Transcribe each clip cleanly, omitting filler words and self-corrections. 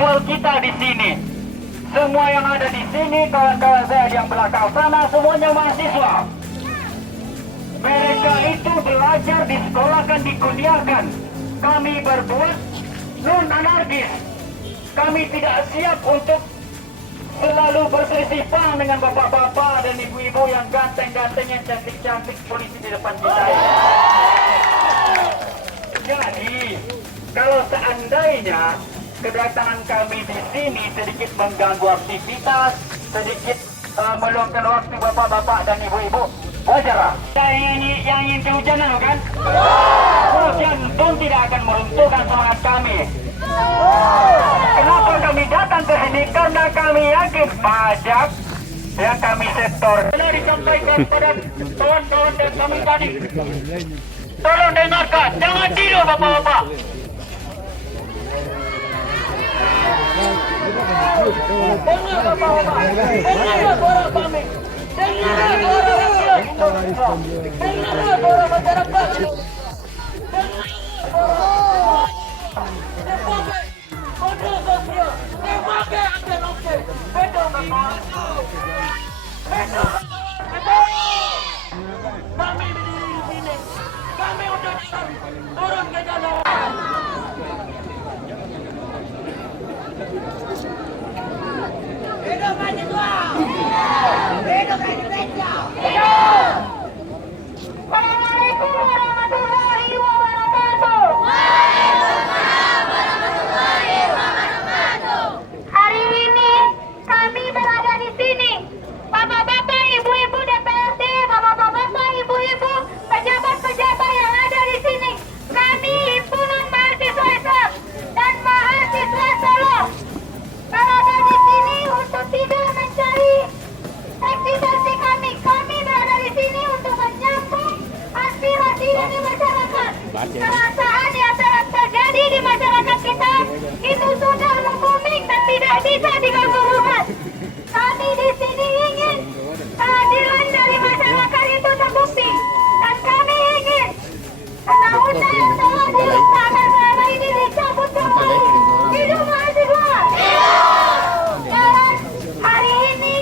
intelektual kita di sini. Semua yang ada di sini, kawan-kawan saya yang belakang sana, semuanya mahasiswa. Mereka itu belajar di sekolah kan dikuliahkan. Kami berbuat non-anarkis. Kami tidak siap untuk selalu berselisih paham dengan bapak-bapak dan ibu-ibu yang ganteng-ganteng, yang cantik-cantik polisi di depan kita. Jadi, kalau seandainya kedatangan kami di sini sedikit mengganggu aktivitas, sedikit meluangkan waktu bapak-bapak dan ibu-ibu, wajar. Yang ingin kehujanan, bukan? Hujan pun tidak akan meruntuhkan semangat kami. Kenapa kami datang ke sini? Karena kami yakin pajak yang kami setor. Kalau disampaikan pada kawan-kawan dan kami tadi, tolong dengarkan, jangan tidur bapak-bapak. Dengar bapak-bapak, dengar suara kami, dengar suara rakyat Indonesia, dengar suara masyarakat. Kami berdiri di sini, kami udah turun ke jalan. Hidup mahasiswa! Hidup Indonesia! Hidup! Assalamualaikum warahmatullahi wabarakatuh. Waalaikumsalam warahmatullahi wabarakatuh. Hari ini kami berada di sini. Bapak-bapak, ibu-ibu DPRD, bapak-bapak, ibu-ibu pejabat-pejabat yang ada di sini. Kami himpunan mahasiswa Islam dan mahasiswa Solo berada di sini untuk tidak mencari eksistensi kami. Kami berada di sini untuk menyambung aspirasi dari masyarakat. Perasaan yang terjadi di masyarakat kita itu sudah membuming dan tidak bisa diganggu-gugat. Kami di sini ingin keadilan dari masyarakat itu terbukti, dan kami ingin undang-undang yang telah dilaksanakan selama ini dicabut kembali. Hidup mahasiswa! Dan hari ini,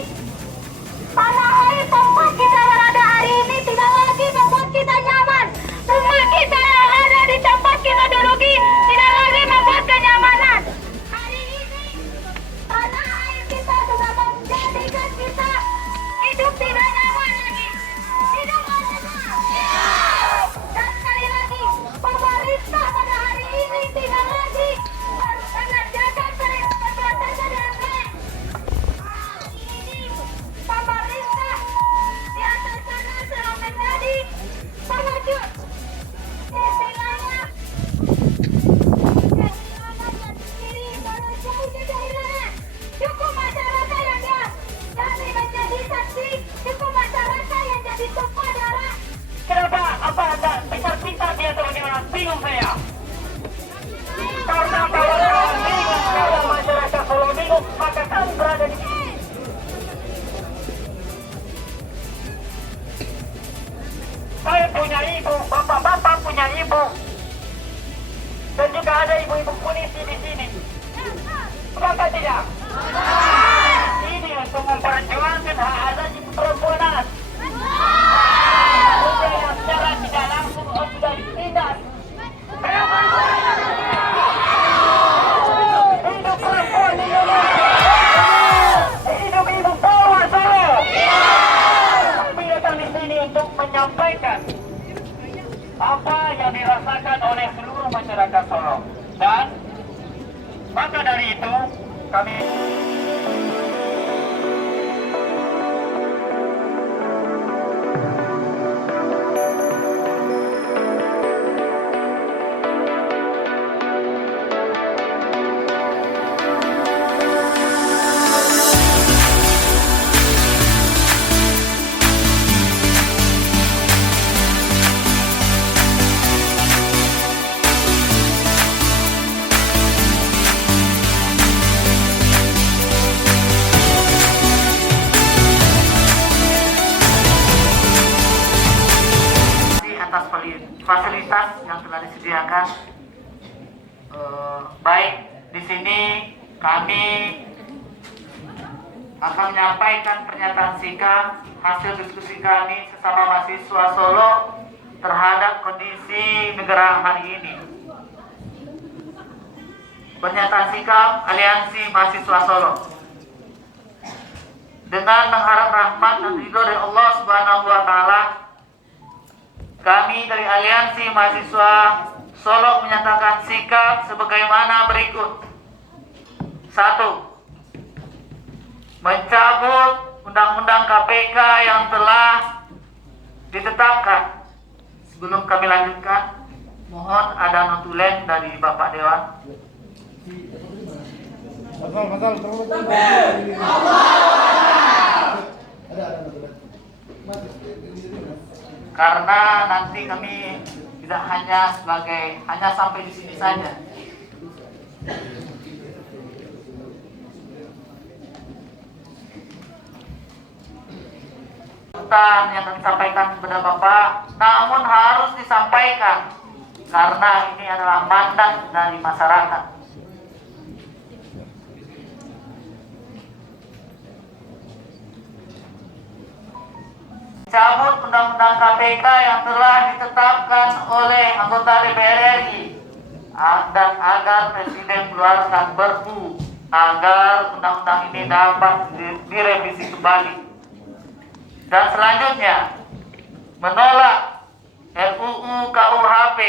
pada hari tempat kita berada hari ini tidak lagi membuat kita nyaman. Rumah kita yang ada di tempat kita duduki tidak lagi membuat kenyamanan. Hari ini, tanah air kita sudah menjadikan kita hidup tidak nyaman lagi. Hidup mahasiswa! Dan sekali lagi, pemerintah pada hari ini tidak lagi mengerjakan perbatasan dengan baik. Hari ini, pemerintah di atas sana telah menjadi pengecut. Istilahnya, kehilangan diri Indonesia ini kehilangan. Cukup masyarakat yang jadi menjadi saksi, cukup masyarakat yang jadi tumpah darah. Kenapa? Apa ada pintar-pintar dia atau bagaimana? Bingung saya. Karena kawan-kawan bingung, kalau masyarakat Solo bingung, maka kami berada di sini. Saya punya ibu, bapak-bapak punya ibu, dan juga ada ibu-ibu polisi di sini. Kenapa tidak? Ini untuk memperjuangkan hak asasi perempuan. Sudah yang secara tidak langsung sudah ditindas. Hidup perempuan di Indonesia. Hidup ibu power Solo. Kami datang di sini untuk menyampaikan apa yang dirasakan oleh seluruh masyarakat Solo. Dan maka dari itu kami fasilitas yang telah disediakan, baik di sini kami akan menyampaikan pernyataan sikap hasil diskusi kami sesama mahasiswa Solo terhadap kondisi negara hari ini. Pernyataan sikap Aliansi Mahasiswa Solo. Dengan mengharap rahmat dan ridho dari Allah Subhanahu wa Ta'ala, kami dari Aliansi Mahasiswa Solo menyatakan sikap sebagaimana berikut. 1. Mencabut Undang-Undang KPK yang telah ditetapkan. Sebelum kami lanjutkan, mohon ada notulen dari Bapak Dewan. Karena nanti kami tidak hanya sampai di sini saja. Yang kami sampaikan kepada Bapak, namun harus disampaikan karena ini adalah mandat dari masyarakat. Cabut Undang-Undang KPK yang telah ditetapkan oleh anggota DPR RI dan agar Presiden mengeluarkan Perpu agar undang-undang ini dapat direvisi kembali. Dan selanjutnya menolak RUU KUHP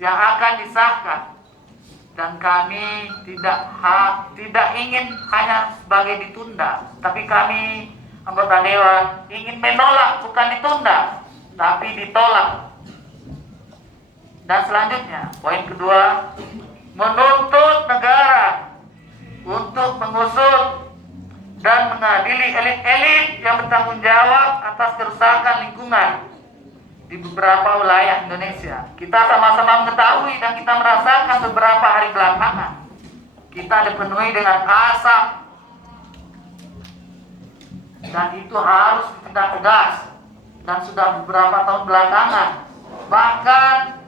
yang akan disahkan, dan kami tidak ingin hanya sebagai ditunda, tapi kami anggota Dewan ingin menolak, bukan ditunda tapi ditolak. Dan selanjutnya poin kedua, menuntut negara untuk mengusut dan mengadili elit-elit yang bertanggung jawab atas kerusakan lingkungan di beberapa wilayah Indonesia. Kita sama-sama mengetahui dan kita merasakan beberapa hari belakangan kita dipenuhi dengan asap, dan itu harus ditindak tegas. Dan sudah beberapa tahun belakangan, bahkan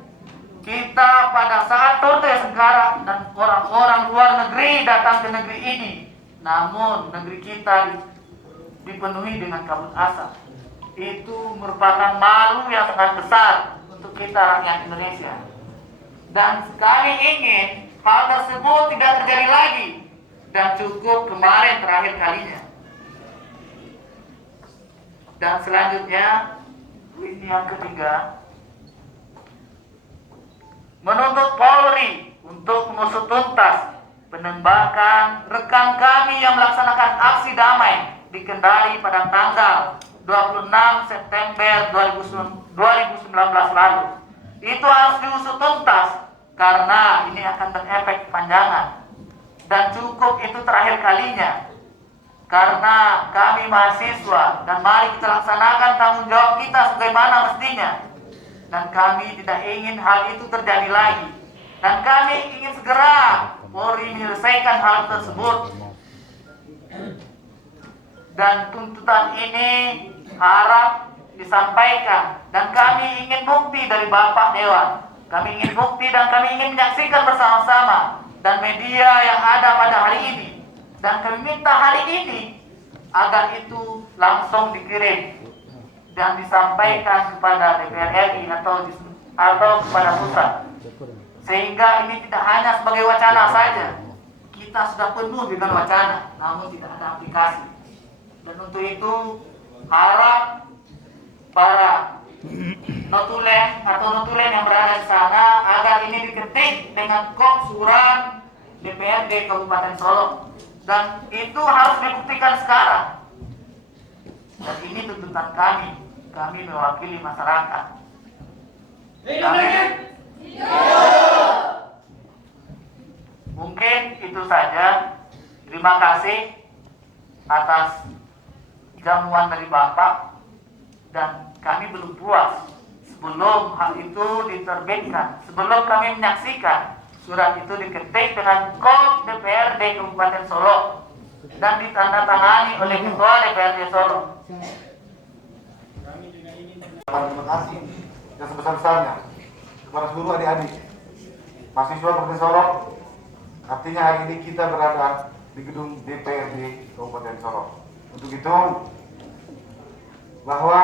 kita pada saat Tour de Segara dan orang-orang luar negeri datang ke negeri ini, namun negeri kita dipenuhi dengan kabut asap. Itu merupakan malu yang sangat besar untuk kita rakyat Indonesia. Dan kami ingin hal tersebut tidak terjadi lagi, dan cukup kemarin terakhir kalinya. Dan selanjutnya, ini yang ketiga, menuntut Polri untuk mengusut tuntas penembakan rekan kami yang melaksanakan aksi damai di Kendari pada tanggal 26 September 2019 lalu. Itu harus diusut tuntas karena ini akan berefek panjangan. Dan cukup itu terakhir kalinya, karena kami mahasiswa, dan mari kita laksanakan tanggung jawab kita sebagaimana mestinya. Dan kami tidak ingin hal itu terjadi lagi, dan kami ingin segera Polri menyelesaikan hal tersebut. Dan tuntutan ini harap disampaikan, dan kami ingin bukti dari Bapak Dewan. Kami ingin bukti dan kami ingin menyaksikan bersama-sama, dan media yang ada pada hari ini. Dan kami minta hari ini agar itu langsung dikirim dan disampaikan kepada DPR RI atau kepada pusat, sehingga ini tidak hanya sebagai wacana saja. Kita sudah penuh dengan wacana, namun tidak ada aplikasi. Dan untuk itu harap para notulen yang berada di sana agar ini diketik dengan kop surat DPRD Kabupaten Solo, dan itu harus dibuktikan sekarang. Dan ini tuntutan kami mewakili masyarakat. Mungkin itu saja. Terima kasih atas jamuan dari Bapak, dan kami belum puas sebelum hal itu diterbitkan, sebelum kami menyaksikan surat itu diketik dengan kod DPRD Kabupaten Solo dan ditandatangani oleh Ketua DPRD Solo. Terima kasih yang sebesar-besarnya kepada seluruh adik-adik mahasiswa Kabupaten Solo Artinya hari ini kita berada di gedung DPRD Kabupaten Sorong. Untuk itu, bahwa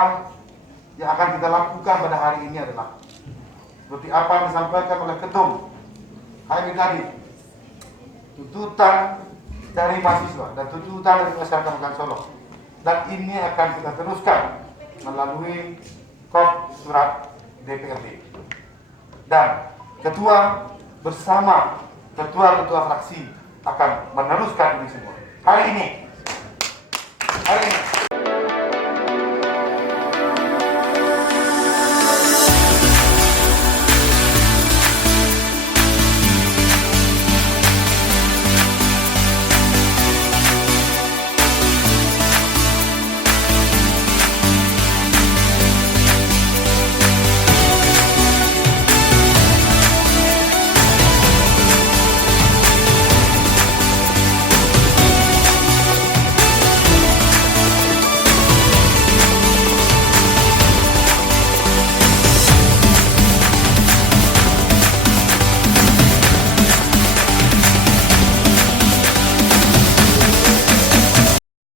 yang akan kita lakukan pada hari ini adalah seperti apa yang disampaikan oleh Ketum hari tadi, tuntutan dari mahasiswa dan tuntutan dari masyarakat Kabupaten Sorong. Dan ini akan kita teruskan melalui kop surat DPRD. Dan ketua bersama ketua-ketua fraksi akan meneruskan ini semua. Hari ini